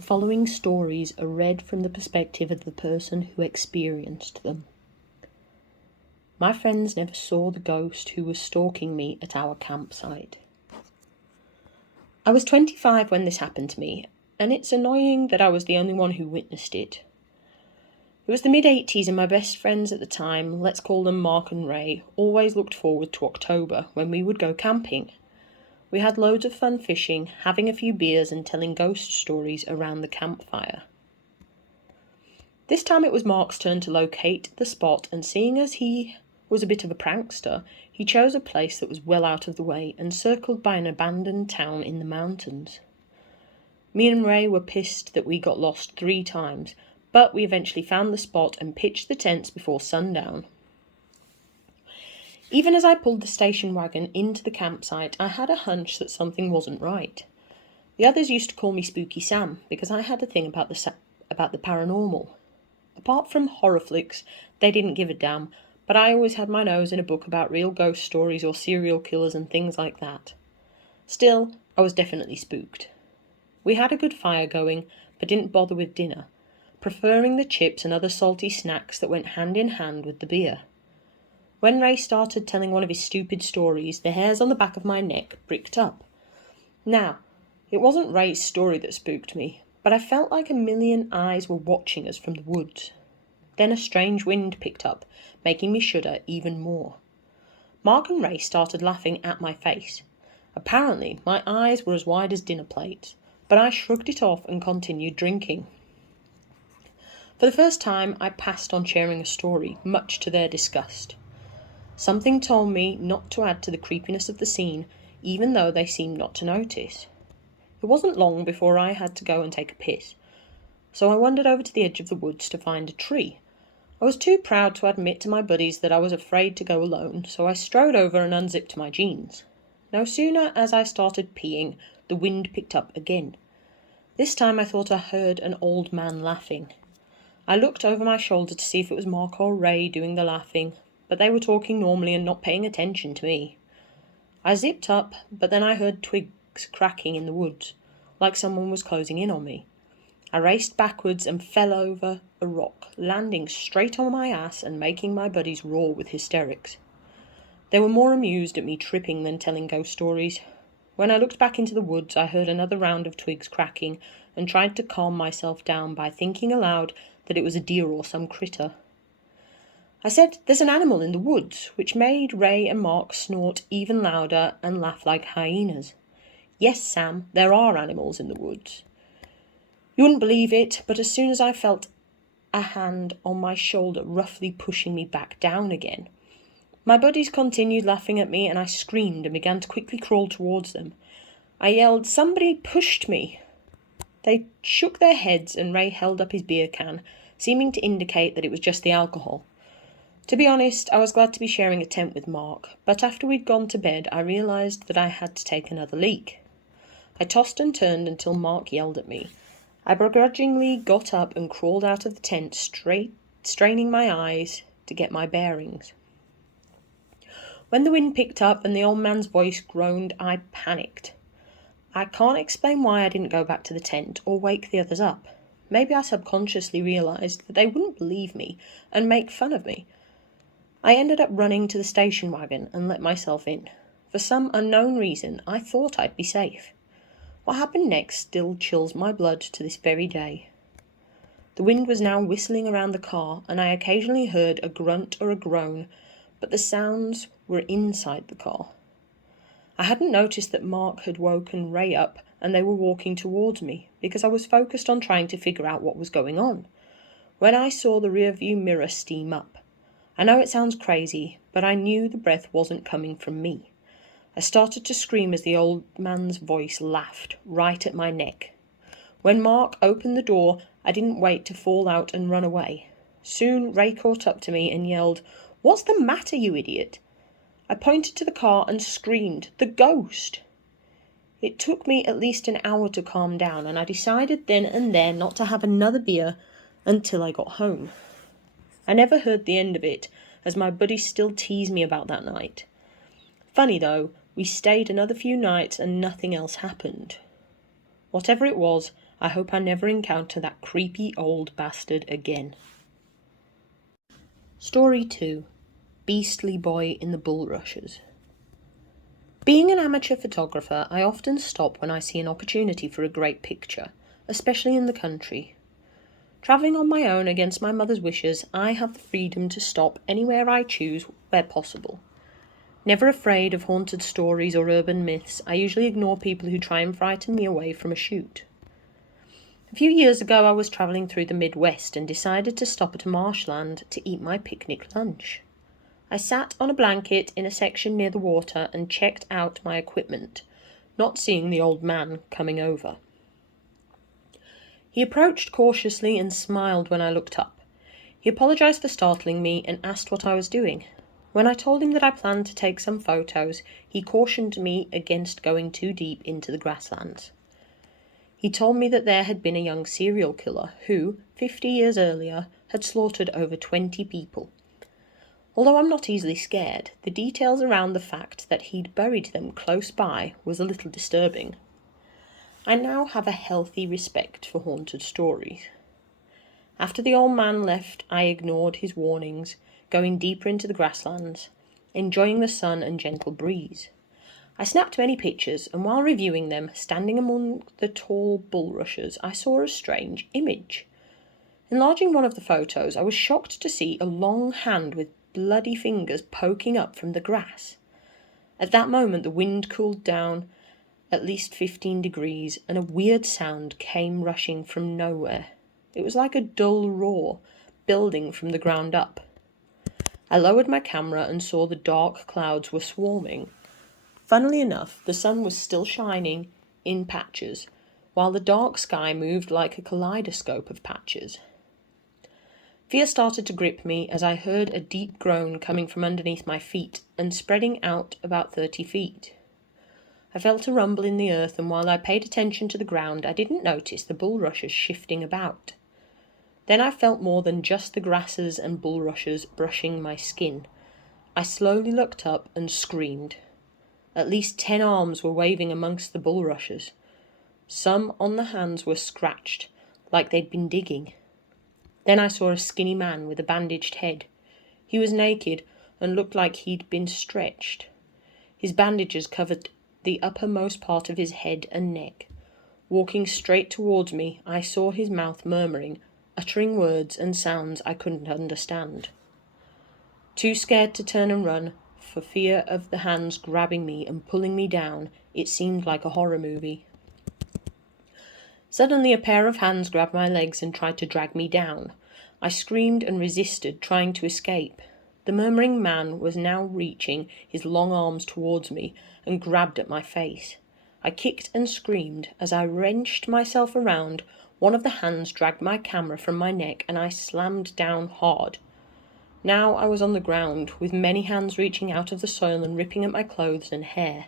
The following stories are read from the perspective of the person who experienced them. My friends never saw the ghost who was stalking me at our campsite. I was 25 when this happened to me, and it's annoying that I was the only one who witnessed it. It was the mid-80s and my best friends at the time, let's call them Mark and Ray, always looked forward to October when we would go camping. We had loads of fun fishing, having a few beers and telling ghost stories around the campfire. This time it was Mark's turn to locate the spot, and seeing as he was a bit of a prankster, he chose a place that was well out of the way and circled by an abandoned town in the mountains. Me and Ray were pissed that we got lost 3 times, but we eventually found the spot and pitched the tents before sundown. Even as I pulled the station wagon into the campsite, I had a hunch that something wasn't right. The others used to call me Spooky Sam because I had a thing about the paranormal. Apart from horror flicks, they didn't give a damn, but I always had my nose in a book about real ghost stories or serial killers and things like that. Still, I was definitely spooked. We had a good fire going, but didn't bother with dinner, preferring the chips and other salty snacks that went hand in hand with the beer. When Ray started telling one of his stupid stories, the hairs on the back of my neck pricked up. Now, it wasn't Ray's story that spooked me, but I felt like a million eyes were watching us from the woods. Then a strange wind picked up, making me shudder even more. Mark and Ray started laughing at my face. Apparently, my eyes were as wide as dinner plates, but I shrugged it off and continued drinking. For the first time, I passed on sharing a story, much to their disgust. Something told me not to add to the creepiness of the scene, even though they seemed not to notice. It wasn't long before I had to go and take a piss, so I wandered over to the edge of the woods to find a tree. I was too proud to admit to my buddies that I was afraid to go alone, so I strode over and unzipped my jeans. No sooner as I started peeing, the wind picked up again. This time I thought I heard an old man laughing. I looked over my shoulder to see if it was Mark or Ray doing the laughing, but they were talking normally and not paying attention to me. I zipped up, but then I heard twigs cracking in the woods, like someone was closing in on me. I raced backwards and fell over a rock, landing straight on my ass and making my buddies roar with hysterics. They were more amused at me tripping than telling ghost stories. When I looked back into the woods, I heard another round of twigs cracking and tried to calm myself down by thinking aloud that it was a deer or some critter. I said, "There's an animal in the woods," which made Ray and Mark snort even louder and laugh like hyenas. "Yes, Sam, there are animals in the woods." You wouldn't believe it, but as soon as I felt a hand on my shoulder roughly pushing me back down again, my buddies continued laughing at me and I screamed and began to quickly crawl towards them. I yelled, "Somebody pushed me!" They shook their heads and Ray held up his beer can, seeming to indicate that it was just the alcohol. To be honest, I was glad to be sharing a tent with Mark, but after we'd gone to bed, I realised that I had to take another leak. I tossed and turned until Mark yelled at me. I begrudgingly got up and crawled out of the tent, straining my eyes to get my bearings. When the wind picked up and the old man's voice groaned, I panicked. I can't explain why I didn't go back to the tent or wake the others up. Maybe I subconsciously realised that they wouldn't believe me and make fun of me. I ended up running to the station wagon and let myself in. For some unknown reason, I thought I'd be safe. What happened next still chills my blood to this very day. The wind was now whistling around the car, and I occasionally heard a grunt or a groan, but the sounds were inside the car. I hadn't noticed that Mark had woken Ray up and they were walking towards me, because I was focused on trying to figure out what was going on, when I saw the rearview mirror steam up. I know it sounds crazy, but I knew the breath wasn't coming from me. I started to scream as the old man's voice laughed right at my neck. When Mark opened the door, I didn't wait to fall out and run away. Soon Ray caught up to me and yelled, "What's the matter, you idiot?" I pointed to the car and screamed, "The ghost!" It took me at least an hour to calm down, and I decided then and there not to have another beer until I got home. I never heard the end of it, as my buddies still tease me about that night. Funny though, we stayed another few nights and nothing else happened. Whatever it was, I hope I never encounter that creepy old bastard again. Story 2. Beastly Boy in the Bulrushes. Being an amateur photographer, I often stop when I see an opportunity for a great picture, especially in the country. Travelling on my own against my mother's wishes, I have the freedom to stop anywhere I choose where possible. Never afraid of haunted stories or urban myths, I usually ignore people who try and frighten me away from a shoot. A few years ago I was travelling through the Midwest and decided to stop at a marshland to eat my picnic lunch. I sat on a blanket in a section near the water and checked out my equipment, not seeing the old man coming over. He approached cautiously and smiled when I looked up. He apologized for startling me and asked what I was doing. When I told him that I planned to take some photos, he cautioned me against going too deep into the grasslands. He told me that there had been a young serial killer who, 50 years earlier, had slaughtered over 20 people. Although I'm not easily scared, the details around the fact that he'd buried them close by was a little disturbing. I now have a healthy respect for haunted stories. After the old man left, I ignored his warnings, going deeper into the grasslands, enjoying the sun and gentle breeze. I snapped many pictures, and while reviewing them, standing among the tall bulrushes, I saw a strange image. Enlarging one of the photos, I was shocked to see a long hand with bloody fingers poking up from the grass. At that moment, the wind cooled down at least 15 degrees, and a weird sound came rushing from nowhere. It was like a dull roar, building from the ground up. I lowered my camera and saw the dark clouds were swarming. Funnily enough, the sun was still shining in patches, while the dark sky moved like a kaleidoscope of patches. Fear started to grip me as I heard a deep groan coming from underneath my feet and spreading out about 30 feet. I felt a rumble in the earth, and while I paid attention to the ground, I didn't notice the bulrushes shifting about. Then I felt more than just the grasses and bulrushes brushing my skin. I slowly looked up and screamed. At least 10 arms were waving amongst the bulrushes. Some on the hands were scratched, like they'd been digging. Then I saw a skinny man with a bandaged head. He was naked and looked like he'd been stretched. His bandages covered the uppermost part of his head and neck. Walking straight towards me, I saw his mouth murmuring, uttering words and sounds I couldn't understand. Too scared to turn and run, for fear of the hands grabbing me and pulling me down, it seemed like a horror movie. Suddenly a pair of hands grabbed my legs and tried to drag me down. I screamed and resisted, trying to escape. The murmuring man was now reaching his long arms towards me and grabbed at my face. I kicked and screamed. As I wrenched myself around, one of the hands dragged my camera from my neck and I slammed down hard. Now I was on the ground, with many hands reaching out of the soil and ripping at my clothes and hair.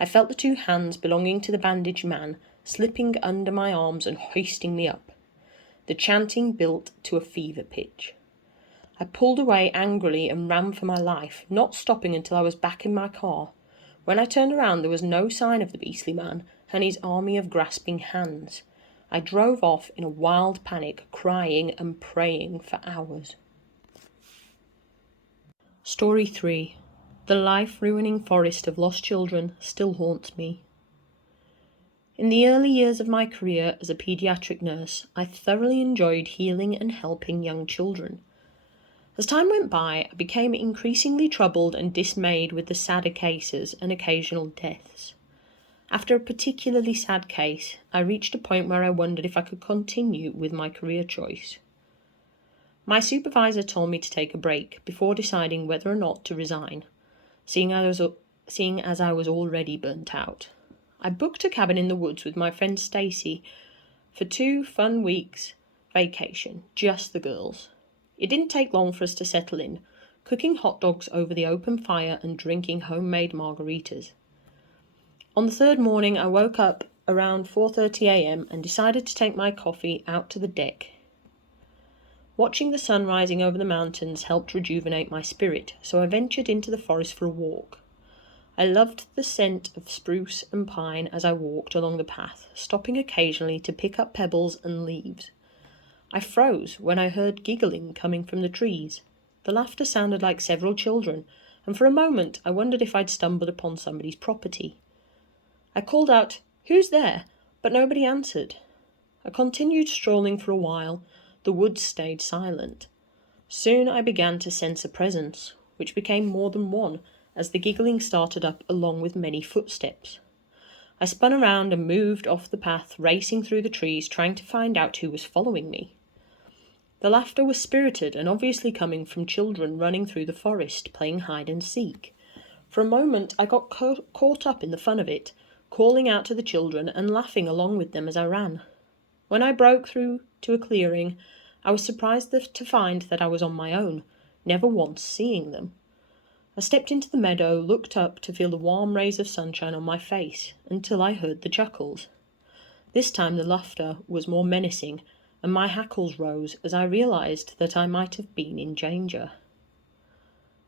I felt the 2 hands belonging to the bandaged man slipping under my arms and hoisting me up. The chanting built to a fever pitch. I pulled away angrily and ran for my life, not stopping until I was back in my car. When I turned around, there was no sign of the beastly man and his army of grasping hands. I drove off in a wild panic, crying and praying for hours. Story 3. The life-ruining forest of lost children still haunts me. In the early years of my career as a paediatric nurse, I thoroughly enjoyed healing and helping young children. As time went by, I became increasingly troubled and dismayed with the sadder cases and occasional deaths. After a particularly sad case, I reached a point where I wondered if I could continue with my career choice. My supervisor told me to take a break before deciding whether or not to resign, seeing as I was already burnt out. I booked a cabin in the woods with my friend Stacy for 2 fun weeks vacation, just the girls. It didn't take long for us to settle in, cooking hot dogs over the open fire and drinking homemade margaritas. On the 3rd morning, I woke up around 4:30 a.m. and decided to take my coffee out to the deck. Watching the sun rising over the mountains helped rejuvenate my spirit, so I ventured into the forest for a walk. I loved the scent of spruce and pine as I walked along the path, stopping occasionally to pick up pebbles and leaves. I froze when I heard giggling coming from the trees. The laughter sounded like several children, and for a moment I wondered if I'd stumbled upon somebody's property. I called out, "Who's there?" but nobody answered. I continued strolling for a while. The woods stayed silent. Soon I began to sense a presence, which became more than one, as the giggling started up along with many footsteps. I spun around and moved off the path, racing through the trees, trying to find out who was following me. The laughter was spirited and obviously coming from children running through the forest, playing hide and seek. For a moment I got caught up in the fun of it, calling out to the children and laughing along with them as I ran. When I broke through to a clearing, I was surprised to find that I was on my own, never once seeing them. I stepped into the meadow, looked up to feel the warm rays of sunshine on my face, until I heard the chuckles. This time the laughter was more menacing, and my hackles rose as I realized that I might have been in danger.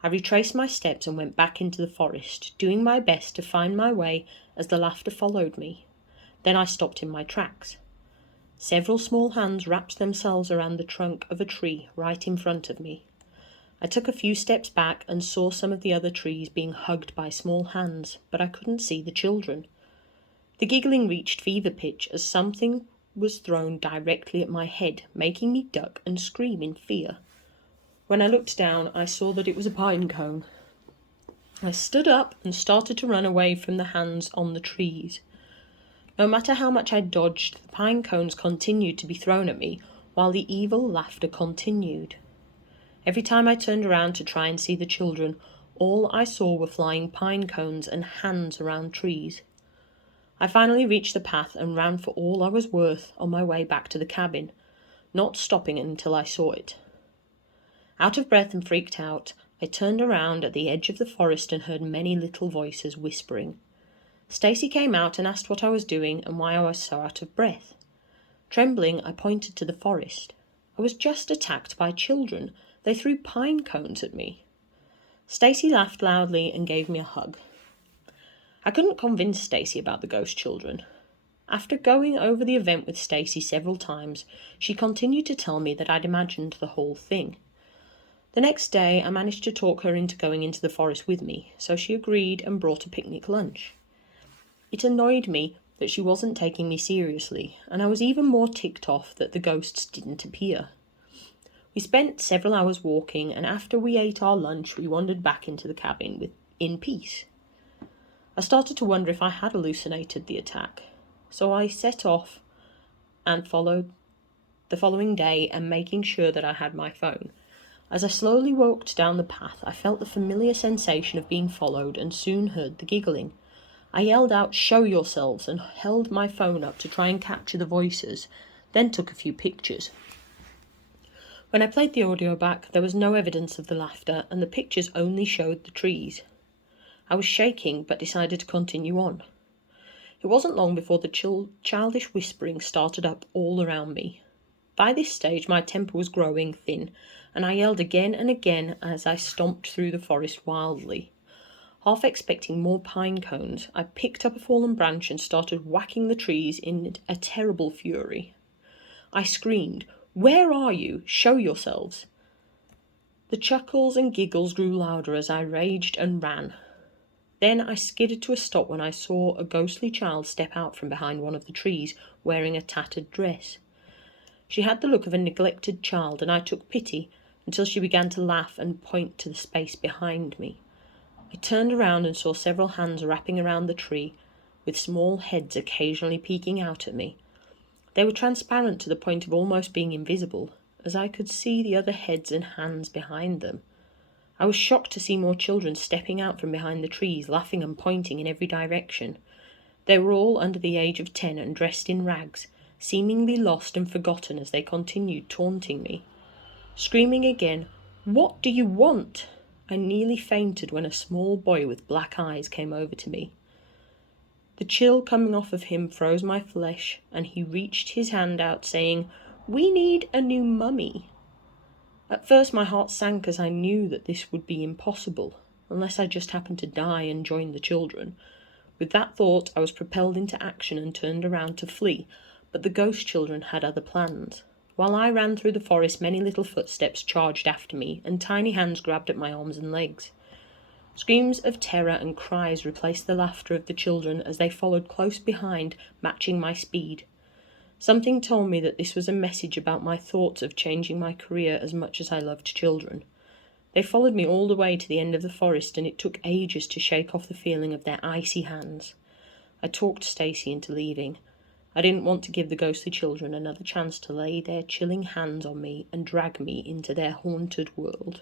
I retraced my steps and went back into the forest, doing my best to find my way as the laughter followed me. Then I stopped in my tracks. Several small hands wrapped themselves around the trunk of a tree right in front of me. I took a few steps back and saw some of the other trees being hugged by small hands, but I couldn't see the children. The giggling reached fever pitch as something was thrown directly at my head, making me duck and scream in fear. When I looked down, I saw that it was a pine cone. I stood up and started to run away from the hands on the trees. No matter how much I dodged, the pine cones continued to be thrown at me, while the evil laughter continued. Every time I turned around to try and see the children, all I saw were flying pine cones and hands around trees. I finally reached the path and ran for all I was worth on my way back to the cabin, not stopping until I saw it. Out of breath and freaked out, I turned around at the edge of the forest and heard many little voices whispering. Stacy came out and asked what I was doing and why I was so out of breath. Trembling, I pointed to the forest. I was just attacked by children. They threw pine cones at me. Stacy laughed loudly and gave me a hug. I couldn't convince Stacy about the ghost children. After going over the event with Stacy several times, she continued to tell me that I'd imagined the whole thing. The next day, I managed to talk her into going into the forest with me, so she agreed and brought a picnic lunch. It annoyed me that she wasn't taking me seriously, and I was even more ticked off that the ghosts didn't appear. We spent several hours walking, and after we ate our lunch, we wandered back into the cabin in peace. I started to wonder if I had hallucinated the attack, so I set off and followed the following day and making sure that I had my phone. As I slowly walked down the path, I felt the familiar sensation of being followed and soon heard the giggling. I yelled out, "Show yourselves," and held my phone up to try and capture the voices, then took a few pictures. When I played the audio back, there was no evidence of the laughter, and the pictures only showed the trees. I was shaking, but decided to continue on. It wasn't long before the childish whispering started up all around me. By this stage, my temper was growing thin, and I yelled again and again as I stomped through the forest wildly. Half expecting more pine cones, I picked up a fallen branch and started whacking the trees in a terrible fury. I screamed, "Where are you? Show yourselves!" The chuckles and giggles grew louder as I raged and ran. Then I skidded to a stop when I saw a ghostly child step out from behind one of the trees, wearing a tattered dress. She had the look of a neglected child, and I took pity until she began to laugh and point to the space behind me. I turned around and saw several hands wrapping around the tree, with small heads occasionally peeking out at me. They were transparent to the point of almost being invisible, as I could see the other heads and hands behind them. I was shocked to see more children stepping out from behind the trees, laughing and pointing in every direction. They were all under the age of 10 and dressed in rags, seemingly lost and forgotten as they continued taunting me. Screaming again, "What do you want?" I nearly fainted when a small boy with black eyes came over to me. The chill coming off of him froze my flesh, and he reached his hand out, saying, "We need a new mummy." At first my heart sank as I knew that this would be impossible. unless I just happened to die and join the children. With that thought, I was propelled into action and turned around to flee, but the ghost children had other plans. While I ran through the forest, many little footsteps charged after me, and tiny hands grabbed at my arms and legs. Screams of terror and cries replaced the laughter of the children as they followed close behind, matching my speed. Something told me that this was a message about my thoughts of changing my career as much as I loved children. They followed me all the way to the end of the forest, and it took ages to shake off the feeling of their icy hands. I talked Stacy into leaving. I didn't want to give the ghostly children another chance to lay their chilling hands on me and drag me into their haunted world.